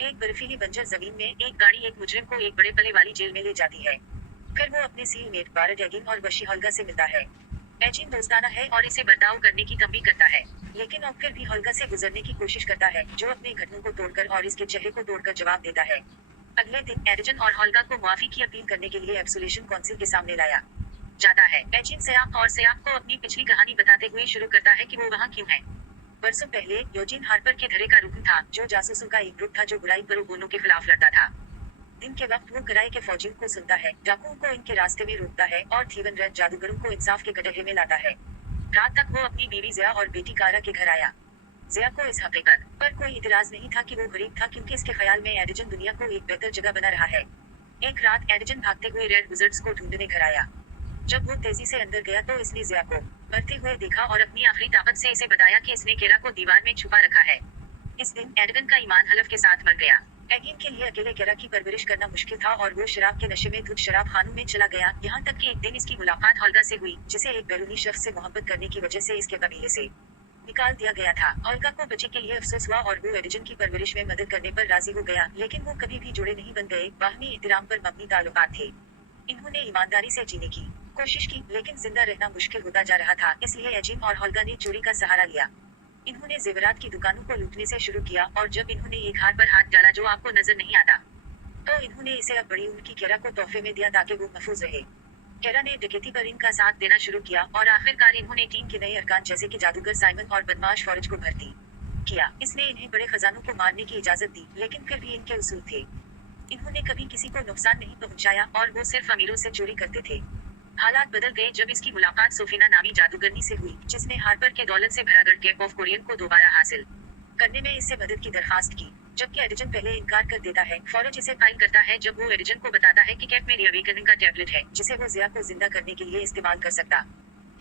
एक बर्फीली बंजर जमीन में एक गाड़ी एक मुजरिम को एक बड़े पले वाली जेल में ले जाती है। फिर वो अपने सीलमेट बारट एगिन और वशी होल्गा से मिलता है। एजिन दोस्ताना है और इसे बर्ताव करने की कमी करता है, लेकिन अब फिर भी होल्गा से गुजरने की कोशिश करता है, जो अपने घटनों को तोड़कर और इसके चेहरे को तोड़कर जवाब देता है। अगले दिन एडिजन और होल्गा को माफी की अपील करने के लिए एब्सोल्यूशन काउंसिल के सामने लाया जाता है। एजिन सयाफ को अपनी पिछली कहानी बताते हुए शुरू करता है कि वो वहाँ क्यों है। बरसों पहले योजिन हार्पर के धरे का रुकन था, जो जासूसों का एक ग्रुप था जो बुराई पर उगोनों के खिलाफ लड़ता था। दिन के वक्त वो किराए के फौजियों को सुनता है, डाकुओं को इनके रास्ते में रोकता है और थीवन जादूगरों को इंसाफ के कटघरे में लाता है। रात तक वो अपनी बीवी ज़िया और बेटी कारा के घर आया। ज़िया को इस हकीकत पर कोई इतराज नहीं था कि वो गरीब था, क्योंकि इसके ख्याल में एडिजन दुनिया को एक बेहतर जगह बना रहा है। एक रात एडिजन भागते हुए रेड विज़र्ड्स को ढूंढने घर आया। जब वो तेजी से अंदर गया तो इसने ज़िया को मरते हुए देखा और अपनी आखिरी ताकत से इसे बताया कि इसने केरा को दीवार में छुपा रखा है। इस दिन एडिगन का ईमान हलफ के साथ मर गया। एगिन के लिए अकेले केरा की परवरिश करना मुश्किल था और वो शराब के नशे में धुत शराब खानों में चला गया, यहाँ तक कि एक दिन इसकी मुलाकात होल्गा से हुई, जिसे एक बैरूनी शख्स से मोहब्बत करने की वजह से इसके कबीले से निकाल दिया गया था। होल्गा को बच्चे के लिए अफसोस हुआ और वो एडिजन की परवरिश में मदद करने पर राजी हो गया, लेकिन वो कभी भी जोड़े नहीं बन गए, बाहमी एहतराम पर मबनी ताल्लुकात थे। इन्होंने ईमानदारी से जीने की कोशिश की, लेकिन जिंदा रहना मुश्किल होता जा रहा था, इसलिए एजिन और होल्गा ने चोरी का सहारा लिया। इन्होंने जेवरात की दुकानों को लूटने से शुरू किया और जब इन्होंने एक हार पर हाथ डाला जो आपको नजर नहीं आता, तो इन्होंने इसे अब बड़ी उम्र की केरा को तोहफे में दिया ताकि वो महफूज रहे। केरा ने डकैती पर इनका साथ देना शुरू किया और आखिरकार इन्होंने टीम के नए अरकान जैसे कि जादूगर साइमन और बदमाश फॉरेज को भर्ती किया। इसने इन्हें बड़े खजानों को मारने की इजाजत दी, लेकिन फिर भी इनके उसूल थे। इन्होंने कभी किसी को नुकसान नहीं पहुंचाया और वो सिर्फ अमीरों से चोरी करते थे। हालात बदल गए जब इसकी मुलाकात सोफिना नामी जादूगरनी से हुई, जिसने हार्पर के दौलत से भरा गढ़ केप ऑफ कोरियन को दोबारा हासिल करने में इससे मदद की दरखास्त की। जबकि एडिजन पहले इनकार कर देता है, फॉरेज इसे फाइल करता है जब वो एडिजन को बताता है कि केप में रिअवेकनिंग का टैबलेट है, जिसे वो ज़िया को जिंदा करने के लिए इस्तेमाल कर सकता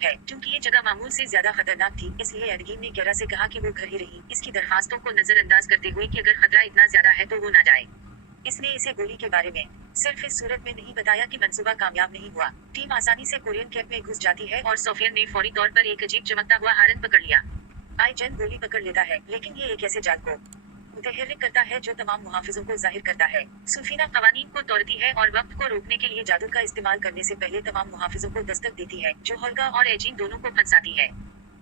है। क्योंकि ये जगह मामूल से ज्यादा खतरनाक थी, इसलिए एडगिन ने केरा से कहा कि वो घर ही रही, इसकी दरखास्तों को नजरअंदाज करते हुए कि अगर खतरा इतना ज्यादा है तो वो ना जाए। इसने इसे गोली के बारे में सिर्फ इस सूरत में नहीं बताया कि मंसूबा कामयाब नहीं हुआ। टीम आसानी से कोरियन कैंप में घुस जाती है और सोफियन ने फौरी तौर पर एक अजीब चमकता हुआ हारन पकड़ लिया। आईजन गोली पकड़ लेता है, लेकिन ये एक ऐसे जाल को मुतहर्रिक करता है जो तमाम मुहाफिजों को जाहिर करता है। सुफीना कवानीन को तोड़ती है और वक्त को रोकने के लिए जादू का इस्तेमाल करने से पहले तमाम मुहाफिजों को दस्तक देती है, जो होल्गा और एजिन दोनों को फंसाती है।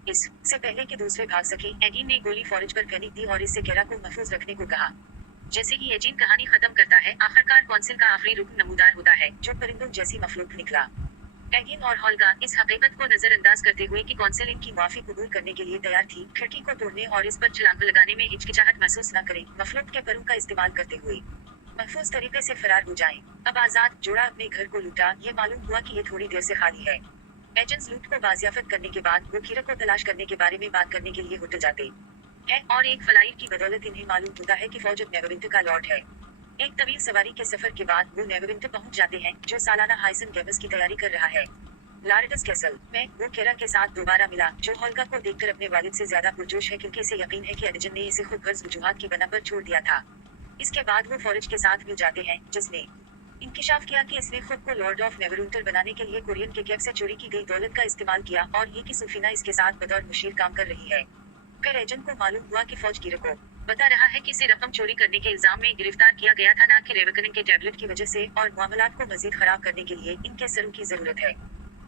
इससे पहले कि दूसरे भाग सके, एगिन ने गोली फौरज पर फेंक दी और इससे केरा को महफूज रखने को कहा। जैसे ही एजिन कहानी खत्म करता है, आखिरकार कौंसिल का आखिरी रुकन नमूदार होता है, जो परिंदों जैसी मखलूक निकला। एगिन और होल्गा इस हकीकत को नजरअंदाज करते हुए कि कौंसिल इनकी माफी कबूल करने के लिए तैयार थी, खिड़की को तोड़ने और इस पर छलांग लगाने में हिचकिचाहट महसूस न करें, मखलूक के परों का इस्तेमाल करते हुए महफूज तरीके से फरार हो जाएं। अब आजाद जोड़ा अपने घर को लूटा, ये मालूम हुआ कि ये थोड़ी देर से खाली है। एजेंट्स लूट को बाजियाफत करने के बाद वो कीरा को तलाश करने के बारे में बात करने के लिए होटल जाते है और एक फ्लाइट की बदौलत इन्हें मालूम होता है कि फौज अब नेवरविंटर का लॉर्ड है। एक तवील सवारी के सफर के बाद वो नेवरविंटर पहुंच जाते हैं, जो सालाना हाइसन गेम्स की तैयारी कर रहा है। लार्डस कैसल में वो केरा के साथ दोबारा मिला, जो होल्गा को देखकर अपने वालिद से ज्यादा पुरजोश है, क्योंकि इसे यकीन है कि एडिजन ने इसे खुद गर्ज वजूहात की बना पर छोड़ दिया था। इसके बाद वो फौरज के साथ मिल जाते हैं, जिसने इंकिशाफ किया कि इसने खुद को लॉर्ड ऑफ नेवरविंटर बनाने के लिए कोरियन के कैब से चोरी की गई दौलत का इस्तेमाल किया और ये कि सुफीना इसके साथ बतौर मुशीर काम कर रही है। फिर एजेंट को मालूम हुआ कि फौज कीरा को बता रहा है कि इसे रकम चोरी करने के इल्जाम में गिरफ्तार किया गया था, ना कि रेवकनिंग के टैबलेट की वजह से, और मामलात को मजीद खराब करने के लिए इनके सरों की जरूरत है।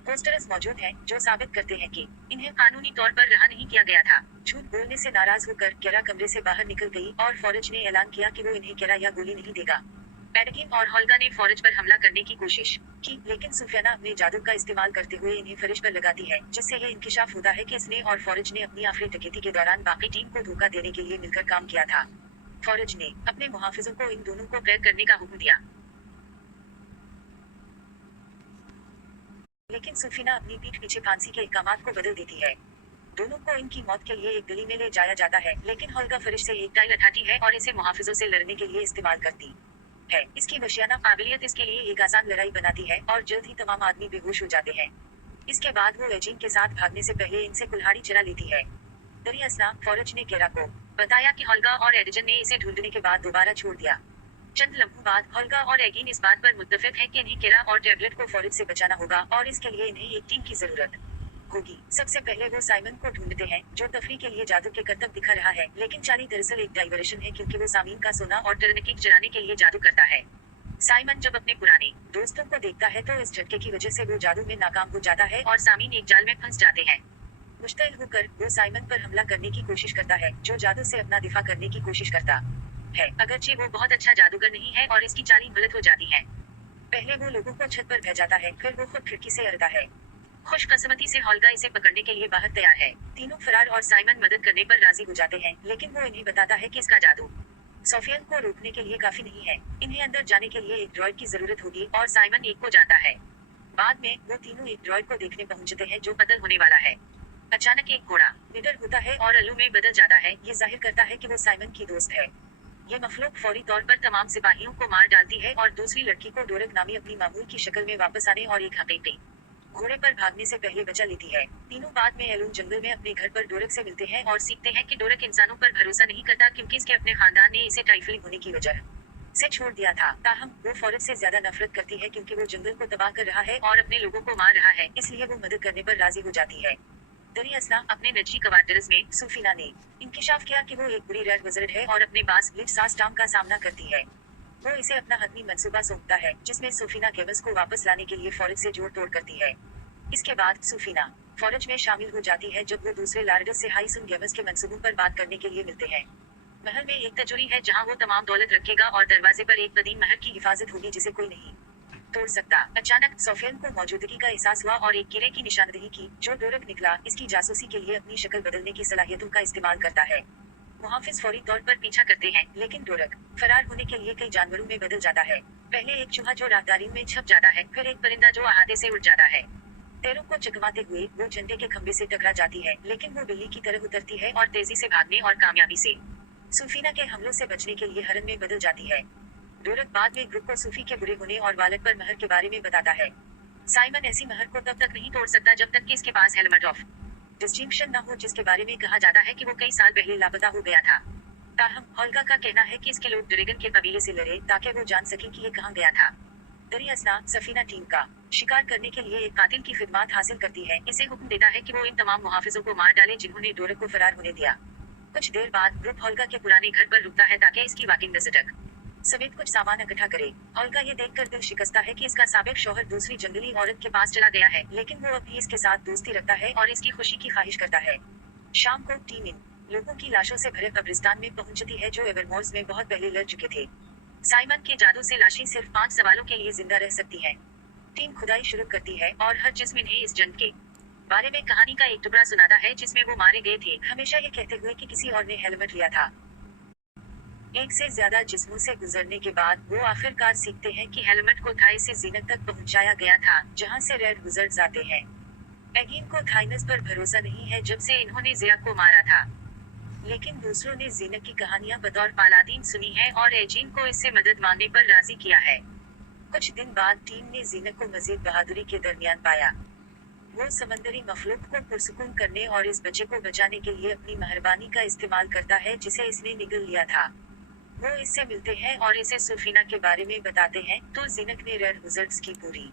पोस्टर्स मौजूद हैं जो साबित करते हैं कि इन्हें कानूनी तौर पर रहा नहीं किया गया था। झूठ बोलने से नाराज होकर केरा कमरे से बाहर निकल गई और फौरज ने ऐलान किया कि वो इन्हें केरा या गोली नहीं देगा। एडगिन और होल्गा ने फौरज पर हमला करने की कोशिश की, लेकिन सुफियाना अपने जादू का इस्तेमाल करते हुए इन्हें फरिश पर लगाती है, जिससे ये इंकिशाफ होता है कि इसने और फौरज ने अपनी आखिरी डकैती के दौरान बाकी टीम को धोखा देने के लिए मिलकर काम किया था। फौरज ने अपने मुहाफिजों को इन दोनों को कैद करने का हुक्म दिया, लेकिन सुफीना अपनी पीठ पीछे फांसी के इकामात को बदल देती है। दोनों को इनकी मौत के लिए एक गली में ले जाया जाता है, लेकिन होल्गा फरिश से एक टाइल उठाती है और इसे मुहाफिजों से लड़ने के लिए इस्तेमाल करती है। इसकी वशियाना काबिलियत इसके लिए एक आसान लड़ाई बनाती है और जल्द ही तमाम आदमी बेहोश हो जाते हैं। इसके बाद वो एजिन के साथ भागने से पहले इनसे कुल्हाड़ी चला लेती है। दरियासना फौरज ने केरा को बताया कि होल्गा और एडिजन ने इसे ढूंढने के बाद दोबारा छोड़ दिया। चंद लम्हों बाद होल्गा और एगिन इस बात पर मुत्तफिक है कि इन्हें केरा और टैबलेट को फौरज से बचाना होगा और इसके लिए इन्हें एक टीम की जरूरत होगी। सबसे पहले वो साइमन को ढूंढते हैं, जो तफरी के लिए जादू के करतब दिखा रहा है, लेकिन चाली दरअसल एक डाइवर्शन है क्योंकि वो सामीन का सोना और टर्निकेट जलाने के लिए जादू करता है। साइमन जब अपने पुराने दोस्तों को देखता है तो इस झटके की वजह से वो जादू में नाकाम हो जाता है और सामीन एक जाल में फंस जाते हैं। मुश्तैल होकर वो साइमन पर हमला करने की कोशिश करता है, जो जादू से अपना दिफा करने की कोशिश करता है, अगरचे वो बहुत अच्छा जादूगर नहीं है और इसकी चालें गलत हो जाती हैं। पहले वो लोगों को छत पर भेजाता है, फिर वो खुद खिड़की से अड़ता है। खुशकिस्मती से होल्गा इसे पकड़ने के लिए बाहर तैयार है। तीनों फरार और साइमन मदद करने पर राजी हो जाते हैं, लेकिन वो इन्हें बताता है कि इसका जादू सोफियन को रोकने के लिए काफी नहीं है। इन्हें अंदर जाने के लिए एक ड्रॉइड की जरूरत होगी और साइमन एक को जानता है। बाद में वो तीनों एक ड्रॉइड को देखने पहुंचते हैं जो कत्ल होने वाला है। अचानक एक घोड़ा निडर होता है और अल्लू में बदल जाता है। ये जाहिर करता है कि वो साइमन की दोस्त है। ये मखलूक फौरी तौर पर तमाम सिपाहियों को मार डालती है और दूसरी लड़की को डोरक नामी अपनी मामूल की शक्ल में वापस आने और एक हकीकी घोड़े पर भागने से पहले बचा लेती है। तीनों बाद में एलून जंगल में अपने घर पर डोरक से मिलते हैं और सीखते हैं कि डोरक इंसानों पर भरोसा नहीं करता क्योंकि इसके अपने खानदान ने इसे टाइफाइड होने की वजह से छोड़ दिया था। ताहम वो फौरत से ज्यादा नफरत करती है क्योंकि वो जंगल को तबाह कर रहा है और अपने लोगों को मार रहा है, इसलिए वो मदद करने पर राजी हो जाती है। दरियासना अपने नजी क्वार्टर्स में सुफीना ने इंकिशाफ किया कि वो एक बुरी रेड विज़र्ड है और अपने पास लिट सास्टाम का सामना करती है। वो इसे अपना हतमी मंसूबा सौंपता है, जिसमें सुफीना गेमस को वापस लाने के लिए फौरज से जोड़ तोड़ करती है। इसके बाद सुफीना फौरज में शामिल हो जाती है जब वो दूसरे लार्डस से हाइसुन गेमस के मंसूबों पर बात करने के लिए मिलते हैं। महल में एक तिजोरी है जहां वो तमाम दौलत रखेगा और दरवाजे पर एक कदीम महल की हिफाजत होगी जिसे कोई नहीं तोड़ सकता। अचानक सोफियन को मौजूदगी का एहसास हुआ और एक कीड़े की निशानदेही की, जो डोरक निकला। इसकी जासूसी के लिए अपनी शक्ल बदलने की सलाहियतों का इस्तेमाल करता है। मुहाफिज फौरी तौर पर पीछा करते हैं, लेकिन डोरक फरार होने के लिए कई जानवरों में बदल जाता है। पहले एक चूहा जो राहदारी में छप जाता है, फिर एक परिंदा जो अहाते से उड़ जाता है। पैरों को चकमाते हुए वो झंडे के खंबे से टकरा जाती है, लेकिन वो बिल्ली की तरह उतरती है और तेजी से भागने और कामयाबी से सुफीना के हमलों से बचने के लिए हरन में बदल जाती है। डोरक बाद में ग्रुप को सूफी के बुरे होने और वालट पर महर के बारे में बताता है। साइमन ऐसी महर को तब तक नहीं तोड़ सकता जब तक कि इसके पास हेलमेट ऑफ डिस्टिंक्शन न हो, जिसके बारे में कहा जाता है कि वो कई साल पहले लापता हो गया था। ताहम होल्गा का कहना है कि इसके लोग ड्रैगन के कबीले से लड़े ताकि वो जान सकें कि ये कहाँ गया था। दरियासना सफीना टीम का शिकार करने के लिए एक कातिल की खिदमत हासिल करती है। इसे हुक्म देता है कि वो इन तमाम मुहाफिजों को मार डाले जिन्होंने डोरक को फरार होने दिया। कुछ देर बाद ग्रुप होल्गा के पुराने घर पर रुकता है ताकि इसकी वॉकिंग विजिटर समेत कुछ सामान इकट्ठा करे। होल्गा ये देखकर दिल शिकस्ता है कि इसका साबिक शौहर दूसरी जंगली औरत के पास चला गया है, लेकिन वो अब भी इसके साथ दोस्ती रखता है और इसकी खुशी की ख्वाहिश करता है। शाम को टीम इन लोगों की लाशों से भरे कब्रिस्तान में पहुंचती है जो एवरमोर्स में बहुत पहले लड़ चुके थे। साइमन के जादू से लाशें सिर्फ 5 सवालों के लिए जिंदा रह सकती हैं। टीम खुदाई शुरू करती है और हर जिस्म इन्हें इस जंग के बारे में कहानी का एक टुकड़ा सुनाता है जिसमें वो मारे गए थे, हमेशा ये कहते हुए कि किसी और ने हेलमेट लिया था। एक से ज्यादा जिस्मों से गुजरने के बाद वो आखिरकार सीखते हैं कि हेलमेट को थाई से जीनत तक पहुंचाया गया था, जहां से रेड विज़र्ड्स आते हैं। एगीन को थाइनस पर भरोसा नहीं है जब से इन्होंने जिया को मारा था, लेकिन दूसरों ने जीनत की कहानियां बतौर पालादीन सुनी है और एजीन को इससे मदद मांगने पर राजी किया है। कुछ दिन बाद टीम ने जीनत को मजीद बहादुरी के दरमियान पाया। वो समंदरी मखलूक को पुरसुकून करने और इस बच्चे को बचाने के लिए अपनी मेहरबानी का इस्तेमाल करता है जिसे इसने निगल लिया था। वो इससे मिलते हैं और इसे सुफीना के बारे में बताते हैं, तो जीनत ने रेड विज़र्ड्स की पूरी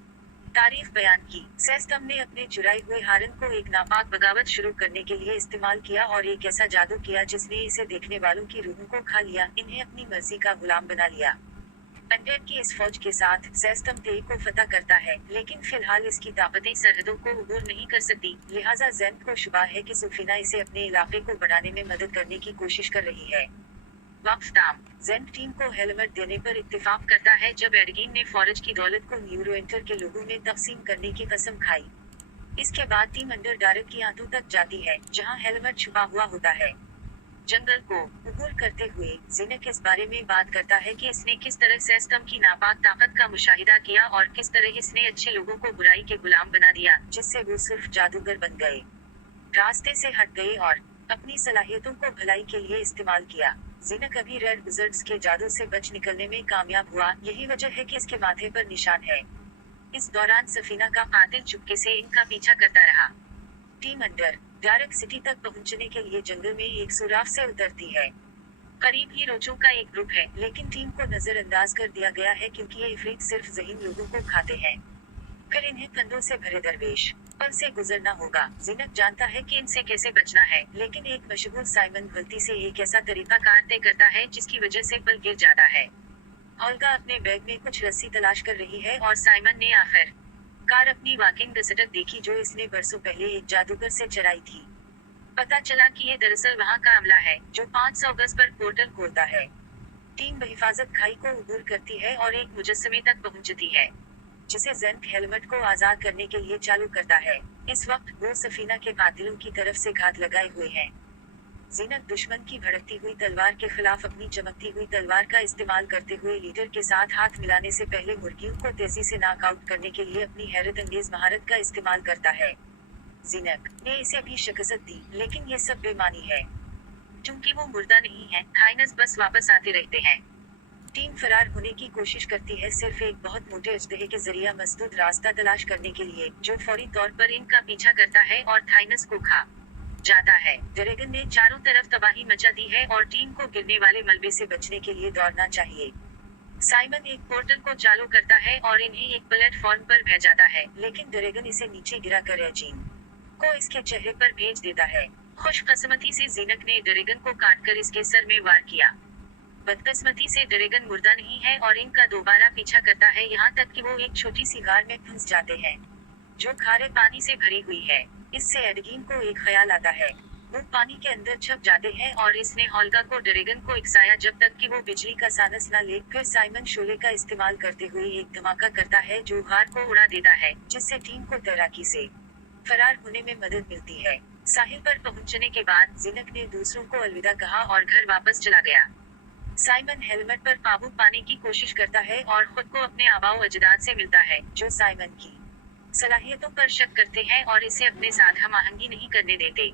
तारीफ बयान की। सेस्टम ने अपने चुराए हुए हारन को एक नापाक बगावत शुरू करने के लिए इस्तेमाल किया और एक ऐसा जादू किया जिसने इसे देखने वालों की रूहों को खा लिया, इन्हें अपनी मर्जी का गुलाम बना लिया। अनडेड की इस फौज के साथ सेस्टम तेई को फतह करता है, लेकिन फिलहाल इसकी ताकतें सरहदों को उबूर नहीं कर सकती, लिहाजा ज़ेंट को शुबा है कि सुफीना इसे अपने इलाके को बढ़ाने में मदद करने की कोशिश कर रही है। वक्फताम ज़ेंट टीम को हेलमेट देने पर इत्तेफाक करता है जब एडगीन ने फौरज की दौलत को न्यूरोएंटर के लोगों में तकसीम करने की कसम खाई। इसके बाद टीम अंडर डायरेक्ट की आंतों तक जाती है, जहां हेलमेट छुपा हुआ होता है। जंगल को उबूर करते हुए ज़ेनक इस बारे में बात करता है कि इसने किस तरह सेस्टम की नापाक ताकत का मुशाहिदा किया और किस तरह इसने अच्छे लोगों को बुराई के गुलाम बना दिया, जिससे वो सिर्फ जादूगर बन गए, रास्ते से हट गए और अपनी सलाहियतों को भलाई के लिए इस्तेमाल किया। ज़ेनक अभी रेड विज़र्ड्स के जादू से बच निकलने में कामयाब हुआ, यही वजह है कि इसके माथे पर निशान है। इस दौरान सफीना का कातिल चुपके से इनका पीछा करता रहा। टीम अंडर डायरेक्ट सिटी तक पहुंचने के लिए जंगल में एक सुराख से उतरती है। करीब ही रोचों का एक ग्रुप है, लेकिन टीम को नजरअंदाज कर दिया गया है क्योंकि ये इफरीत सिर्फ ज़हीन लोगों को खाते हैं। फिर इन्हें कंधों से भरे दरवेश पल से गुजरना होगा। जिनक जानता है कि इनसे कैसे बचना है, लेकिन एक मशहूर साइमन गलती से एक ऐसा तरीका कार तय करता है जिसकी वजह से पल गिर जाता है। ओल्गा अपने बैग में कुछ रस्सी तलाश कर रही है और साइमन ने आखिर कार अपनी वॉकिंग सड़क देखी जो इसने बरसों पहले एक जादूगर से चराई थी। पता चला कि ये दरअसल वहां का अमला है जो 500 गज पर पोर्टल खोलता है। टीम बहिफाजत खाई को उबूर करती है और एक मुजस्समे तक पहुंचती है, जिसे जेंक हेलमेट को आजाद करने के लिए चालू करता है। इस वक्त वो सफीना के कातिलों की तरफ से घात लगाए हुए हैं। जिनक दुश्मन की भड़कती हुई तलवार के खिलाफ अपनी चमकती हुई तलवार का इस्तेमाल करते हुए लीडर के साथ हाथ मिलाने से पहले मुर्गियों को तेजी से नॉकआउट करने के लिए अपनी हैरत अंगेज महारत का इस्तेमाल करता है। जिनक ने इसे भी शिकस्त दी, लेकिन ये सब बेमानी है। चूंकि वो मुर्दा नहीं है, थाइनस बस वापस आते रहते हैं। टीम फरार होने की कोशिश करती है, सिर्फ एक बहुत मोटे अजदहे के जरिए मसदूद रास्ता तलाश करने के लिए, जो फौरी तौर पर इनका पीछा करता है और थाइनस को खा जाता है। ड्रैगन ने चारों तरफ तबाही मचा दी है और टीम को गिरने वाले मलबे से बचने के लिए दौड़ना चाहिए। साइमन एक पोर्टल को चालू करता है और इन्हें एक प्लेटफॉर्म पर भेजाता है, लेकिन ड्रैगन इसे नीचे गिरा कर एजिन को इसके चेहरे पर भेज देता है। खुशकिस्मती से जिनक ने ड्रैगन को काटकर इसके सर में वार किया। बदकिस्मती से ड्रैगन मुर्दा नहीं है और इनका दोबारा पीछा करता है, यहाँ तक कि वो एक छोटी सी गार में फंस जाते हैं जो खारे पानी से भरी हुई है। इससे एडगीन को एक ख्याल आता है। वो पानी के अंदर छप जाते हैं और इसने ओल्गा को ड्रैगन को इकसाया जब तक कि वो बिजली का सानस न ले। फिर साइमन शोले का इस्तेमाल करते हुए एक धमाका करता है जो गार को उड़ा देता है, जिससे टीम को तैराकी से फरार होने में मदद मिलती है। साहिल पर पहुंचने के बाद जिनक ने दूसरों को अलविदा कहा और घर वापस चला गया। साइमन हेलमेट पर काबू पाने की कोशिश करता है और खुद को अपने आबाओ अजदाद से मिलता है, जो साइमन की सलाहियतों पर शक करते हैं और इसे अपने साथ हम आहंगी नहीं करने देते।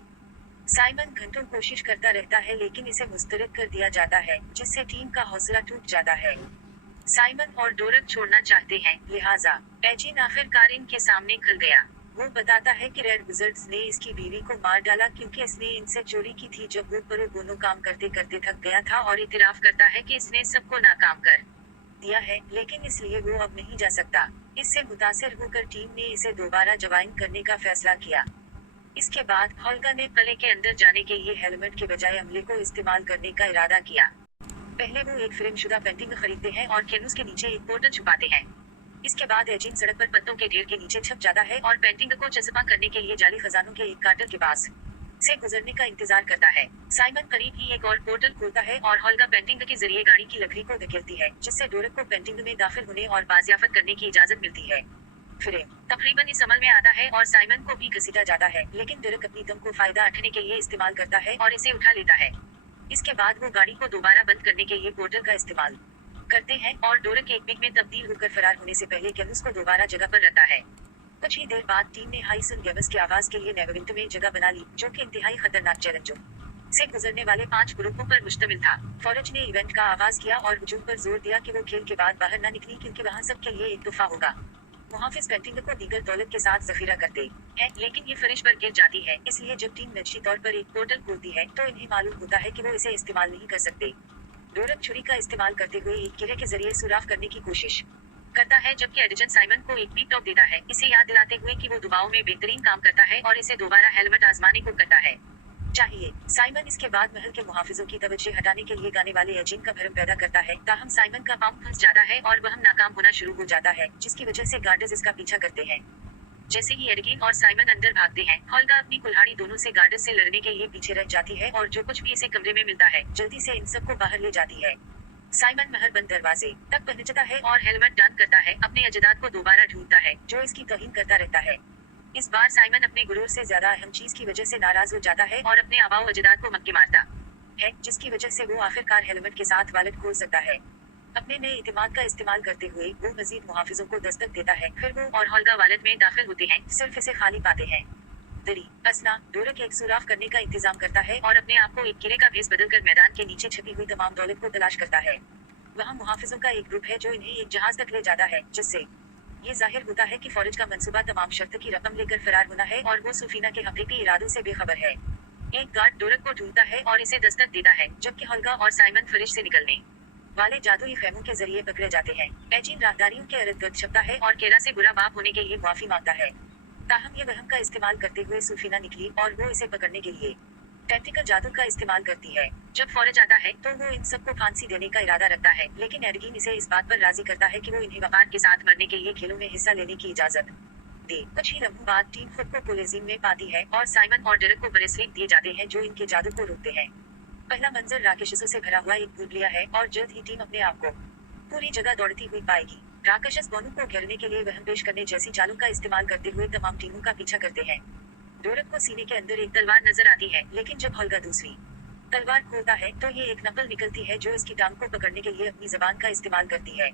साइमन घंटों कोशिश करता रहता है, लेकिन इसे मुस्तरद कर दिया जाता है, जिससे टीम का हौसला टूट जाता है। साइमन और डोरक छोड़ना चाहते हैं, लिहाजा एजिन आखिरकार इनके सामने खल गया। वो बताता है कि रेड विजर्ड्स ने इसकी बीवी को मार डाला क्योंकि इसने इनसे चोरी की थी जब वो परो दोनों काम करते करते थक गया था, और इतराफ करता है कि इसने सबको नाकाम कर दिया है, लेकिन इसलिए वो अब नहीं जा सकता। इससे मुतासिर होकर टीम ने इसे दोबारा ज्वाइन करने का फैसला किया। इसके बाद ओल्गा ने कले के अंदर जाने के लिए हेलमेट के बजाय अमले को इस्तेमाल करने का इरादा किया। पहले वो एक फ्रेमशुदा पेंटिंग खरीदते हैं और कैनूस के नीचे एक पोर्टल छुपाते हैं। इसके बाद एजिन सड़क पर पत्तों के ढेर के नीचे छप जाता है और पेंटिंग को चस्पा करने के लिए जाली खजानों के एक कार्टर के पास से गुजरने का इंतजार करता है। साइमन करीब ही एक और पोर्टल खोलता है और ओल्गा पेंटिंग के जरिए गाड़ी की लकड़ी को धकेलती है, जिससे डोरक को पेंटिंग में दाखिल होने और बाजियाफत करने की इजाजत मिलती है। फ्रेम तकरीबन इस अमल में आता है और साइमन को भी घसीटा जाता है, लेकिन डोरक अपनी दम को फायदा उठाने के लिए इस्तेमाल करता है और इसे उठा लेता है। इसके बाद वो गाड़ी को दोबारा बंद करने के लिए पोर्टल का इस्तेमाल करते हैं और डोरक एक बिग में तब्दील होकर फरार होने से पहले कैनूस को दोबारा जगह पर रखता है। कुछ ही देर बाद टीम ने हाइसन गेबस की आवाज के लिए नेवविंट में जगह बना ली, जो कि इंतहाई खतरनाक चैलेंजों से गुजरने वाले 5 ग्रुपों पर मुश्तमिल था। फौरज ने इवेंट का आगाज किया और हुजूम पर जोर दिया कि वो खेल के बाद बाहर न निकली, क्योंकि वहां सबके लिए एक तोहफा होगा। मुहाफिज पेंटिंग को दीगर दौलत के साथ जखीरा करते हैं, लेकिन ये फरिश पर गिर जाती है, इसलिए जब टीम नजरी तौर पर एक पोर्टल खोलती है तो इन्हें मालूम होता है कि वो इसे इस्तेमाल नहीं कर सकते। डोरक छुरी का इस्तेमाल करते हुए एक कीड़े के जरिए सुराख करने की कोशिश करता है, जबकि एडिजन साइमन को एक बीप टॉक देता है, इसे याद दिलाते हुए कि वो दुबाओ में बेहतरीन काम करता है और इसे दोबारा हेलमेट आजमाने को कहता है चाहिए। साइमन इसके बाद महल के मुहाफिजों की तवज्जो हटाने के लिए गाने वाले एजिन का भरम पैदा करता है, ताहम साइमन का पांव फंस जाता है और वह नाकाम होना शुरू हो जाता है, जिसकी वजह से गार्डर्स इसका पीछा करते हैं। जैसे ही एडगिन और साइमन अंदर भागते हैं, ओल्गा अपनी कुल्हाड़ी दोनों से गार्डर्स से लड़ने के लिए पीछे रह जाती है और जो कुछ भी इसे कमरे में मिलता है जल्दी से इन सबको बाहर ले जाती है। साइमन महल बंद दरवाजे तक पहुंचता है और हेलमेट डांस करता है, अपने अजदाद को दोबारा ढूंढता है जो इसकी तौहीन करता रहता है। इस बार साइमन अपने गुरूर से ज्यादा अहम चीज की वजह से नाराज हो जाता है और अपने आबाओ अजदाद को मक्के मारता है, जिसकी वजह से वो आखिरकार हेलमेट के साथ वॉलेट खोल सकता है। अपने नए इतिमाद का इस्तेमाल करते हुए वो मजीद मुहाफिजों को दस्तक देता है। फिर वो और ओल्गा वॉलेट में दाखिल होते हैं, सिर्फ इसे खाली पाते हैं। दरी असना डोरक एक सुराख करने का इंतजाम करता है और अपने आप को एक कीड़े का भेस बदलकर मैदान के नीचे छपी हुई तमाम दौलत को तलाश करता है। वहाँ मुहाफिजों का एक ग्रुप है जो इन्हें एक जहाज तक ले जाता है, जिससे ये जाहिर होता है कि फौरज का मंसूबा तमाम शर्त की रकम लेकर फरार होना है और वो सुफीना के हकीकी इरादों से बेखबर है। एक गार्ड डोरक को ढूंढता है और इसे दस्तक देता है, जबकि ओल्गा और साइमन फरिश से निकलने वाले जादुई खैमों के जरिए पकड़े जाते हैं। एजिन राहदारियों के इर्द गिर्द छपता है और केरा से बुरा बाप होने के लिए माफी मांगता है। ताहम ये वहम का इस्तेमाल करते हुए सूफीना निकली और वो इसे पकड़ने के लिए टेक्निकल जादू का इस्तेमाल करती है। जब फौरज आता है तो वो इन सबको फांसी देने का इरादा रखता है, लेकिन एडगीन इसे इस बात पर राजी करता है कि वो इन्हें वफार के साथ मरने के लिए खेलों में हिस्सा लेने की इजाजत दे। कुछ ही लम्हों बाद टीम खुद को कोलेजियम में पाती है और साइमन और डेरेक को ब्रेसलेट दिए जाते हैं जो इनके जादू को रोकते हैं। पहला मंजर राकेशसों से भरा हुआ एक भूल है और जल्द ही टीम अपने आप को पूरी जगह दौड़ती हुई पाएगी। राक्षस बोनू को घेरने के लिए वहम पेश करने जैसी चालों का इस्तेमाल करते हुए तमाम टीमों का पीछा करते हैं। डोरक को सीने के अंदर एक तलवार नजर आती है, लेकिन जब होल्गा दूसरी तलवार खोलता है तो ये एक नकल निकलती है जो इसकी टांग को पकड़ने के लिए अपनी जबान का इस्तेमाल करती है।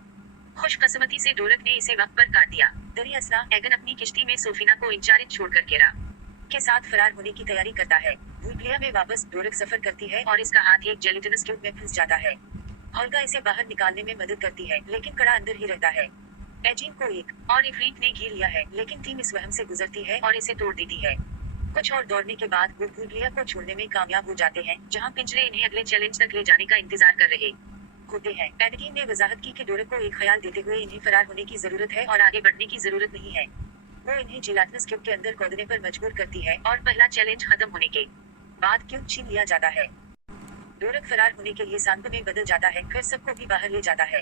खुशकिस्मती से डोरक ने इसे वक्त पर काट दिया। दरियासला एगन अपनी किश्ती में सोफिना को इंचार्ज छोड़कर केरा के साथ फरार होने की तैयारी करता है। भूलभुलैया में वापस डोरक सफर करती है और इसका हाथ एक जेलेटिनस ट्यूब में फंस जाता है। होल्गा इसे बाहर निकालने में मदद करती है, लेकिन कड़ा अंदर ही रहता है। एजिन को एक और इफरीत ने घेर लिया है, लेकिन टीम इस वहम से गुजरती है और इसे तोड़ देती है। कुछ और दौड़ने के बाद वो भूलभुलैया को छोड़ने में कामयाब हो जाते हैं, जहां पिंजरे इन्हें अगले चैलेंज तक ले जाने का इंतजार कर रहे होते हैं। एडगीन ने वजाहत की कि डोरक को एक ख्याल देते हुए इन्हें फरार होने की जरूरत है और आगे बढ़ने की जरूरत नहीं है। वो इन्हें जिलाटिनस क्यूब के अंदर कूदने पर मजबूर करती है और पहला चैलेंज खत्म होने के बाद क्यूब छीन लिया जाता है। डोरक फरार होने के लिए शांत में बदल जाता है, फिर सबको भी बाहर ले जाता है।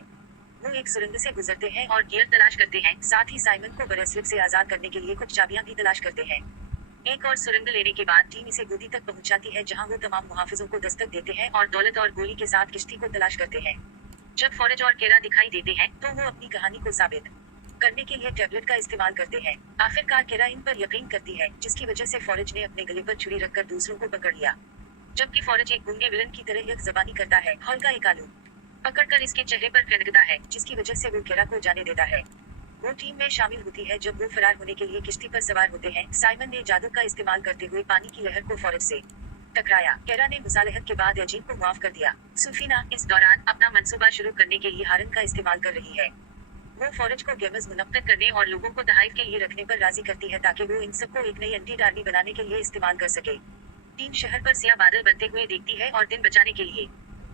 वो एक सुरंग से गुजरते हैं और गियर तलाश करते हैं, साथ ही साइमन को ब्रेसलेट से आजाद करने के लिए कुछ चाबियां भी तलाश करते हैं। एक और सुरंग लेने के बाद टीम इसे गोदी तक पहुंचाती है, जहां वो तमाम मुहाफिजों को दस्तक देते हैं और दौलत और गोली के साथ किश्ती को तलाश करते हैं। जब फौरज और केरा दिखाई देते हैं तो वो अपनी कहानी को साबित करने के लिए टैबलेट का इस्तेमाल करते हैं। आखिरकार केरा इन पर यकीन करती है, जिसकी वजह से फौरज ने अपने गले पर छुरी रखकर दूसरों को पकड़ लिया। जबकि फौरज एक गूंगे विलन की तरह यक ज़बानी करता है। होल्गा एक आलू पकड़कर इसके चेहरे पर फेंकता है, जिसकी वजह से वो केरा को जाने देता है। वो टीम में शामिल होती है जब वो फरार होने के लिए किश्ती पर सवार होते हैं। साइमन ने जादू का इस्तेमाल करते हुए पानी की लहर को फौरज से टकराया। केरा ने मुसालहत के बाद एजिन को माफ कर दिया। सूफीना इस दौरान अपना मंसूबा शुरू करने के लिए हारन का इस्तेमाल कर रही है। वो फौरज को गेमज मुनक्किद करने और लोगों को तहाइफ के लिए रखने पर राजी करती है, ताकि वो इन सबको एक नई एंटी आर्मी बनाने के लिए इस्तेमाल कर सके। टीम शहर पर सियाह बादल बनते हुए देखती है और दिन बचाने के लिए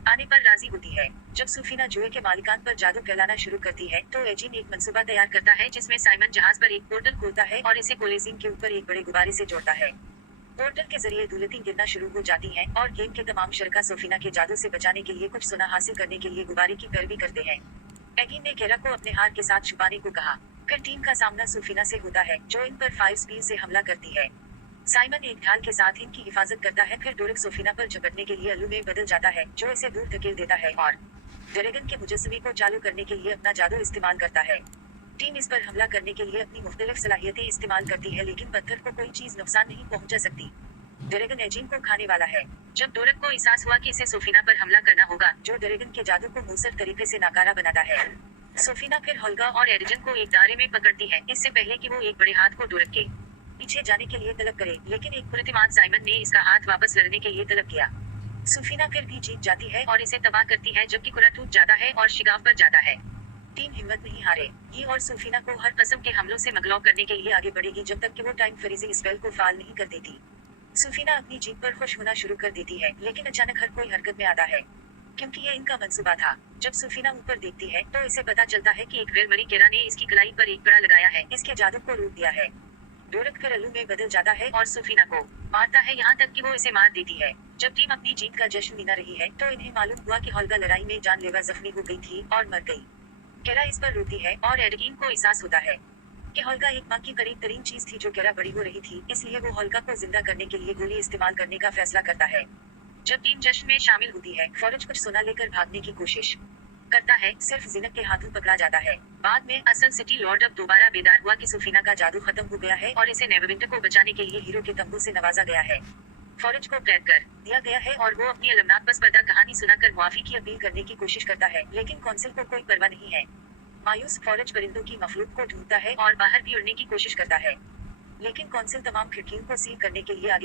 आने पर राजी होती है। जब सूफीना जुए के मालिकान पर जादू फैलाना शुरू करती है तो एजिन एक मंसूबा तैयार करता है, जिसमें साइमन जहाज पर एक पोर्टल खोलता है और इसे कोलेजियम के ऊपर एक बड़े गुब्बारे से जोड़ता है। पोर्टल के जरिए दुलतें गिरना शुरू हो जाती हैं और गेम के तमाम शरका सोफीना के जादू से बचाने के लिए कुछ सोना हासिल करने के लिए गुब्बारे की पैरवी करते हैं। एगिन ने केरा को अपने हार के साथ छुपाने को कहा। फिर टीम का सामना सूफीना से होता है, जो इन पर 5 स्पीड से हमला करती है। साइमन एक ढाल के साथ इनकी हिफाजत करता है, फिर डोरक सोफीना पर झपटने के लिए अल्लू में बदल जाता है, जो इसे दूर धकेल देता है और ड्रैगन के मुजस्समे को चालू करने के लिए अपना जादू इस्तेमाल करता है। टीम इस पर हमला करने के लिए अपनी मुख्तलिफ सलाहियतें इस्तेमाल करती है, लेकिन पत्थर को कोई चीज नुकसान नहीं पहुंचा सकती। ड्रैगन एजिन को खाने वाला है। जब डोरक को एहसास हुआ कि इसे सोफीना पर हमला करना होगा, जो ड्रैगन के जादू को मुसर तरीके से नाकारा बनाता है, सोफीना फिर होल्गा और एरिजन को एक दायरे में पकड़ती है, इससे पहले कि वो एक बड़े हाथ को डोरक के पीछे जाने के लिए तलब करे, लेकिन एक पुरतिमान साइमन ने इसका हाथ वापस लड़ने के लिए तलब किया। सूफीना फिर भी जीत जाती है और इसे तबाह करती है, जबकि कुरा टूट जाता है और शिगाफ पर जाता है। टीम हिम्मत नहीं हारे। ये और सूफीना को हर किस्म के हमलों से मगलौ करने के लिए आगे बढ़ेगी, जब तक कि वो टाइम फ्रीजिंग स्पेल को फाल नहीं कर देती। सूफीना अपनी जीत पर खुश होना शुरू कर देती है, लेकिन अचानक हर कोई हरकत में आता है, क्योंकि ये इनका मंसूबा था। जब सूफीना ऊपर देखती है तो इसे पता चलता है कि एक वेलमरी केरा ने इसकी कलाई पर एक कड़ा लगाया है, इसके जादू को रोक दिया है। डोरक फिर अल्लू में बदल जाता है और सूफीना को मारता है, यहाँ तक कि वो इसे मार देती है। जब टीम अपनी जीत का जश्न मना रही है तो इन्हें मालूम हुआ कि होल्गा लड़ाई में जानलेवा जख्मी हो गई थी और मर गई। केरा इस पर रोती है और एडगीन को एहसास होता है कि होल्गा एक मां की करीब तरीन चीज थी जो केरा बड़ी हो रही थी, इसलिए वो होल्गा को जिंदा करने के लिए गोली इस्तेमाल करने का फैसला करता है। जब टीम जश्न में शामिल होती है, फौरज कुछ सोना लेकर भागने की कोशिश करता है, सिर्फ जिनक के हाथों पकड़ा जाता है। बाद में असल सिटी लॉर्ड अब दोबारा बेदार हुआ कि सूफीना का जादू खत्म हो गया है और इसे नेवरविंटर को बचाने के लिए हीरो के तंबू से नवाजा गया है। फौरज को कैद कर दिया गया है और वो अपनी अलमनाक पसपर्दा कहानी सुनाकर मुआफी की अपील करने की कोशिश करता है, लेकिन कौंसिल को कोई परवाह नहीं है। मायूस फौरज परिंदों की मखलूक को ढूंढता है और बाहर भी उड़ने की कोशिश करता है, लेकिन कौंसिल तमाम खिड़कियों को सील करने के लिए आगे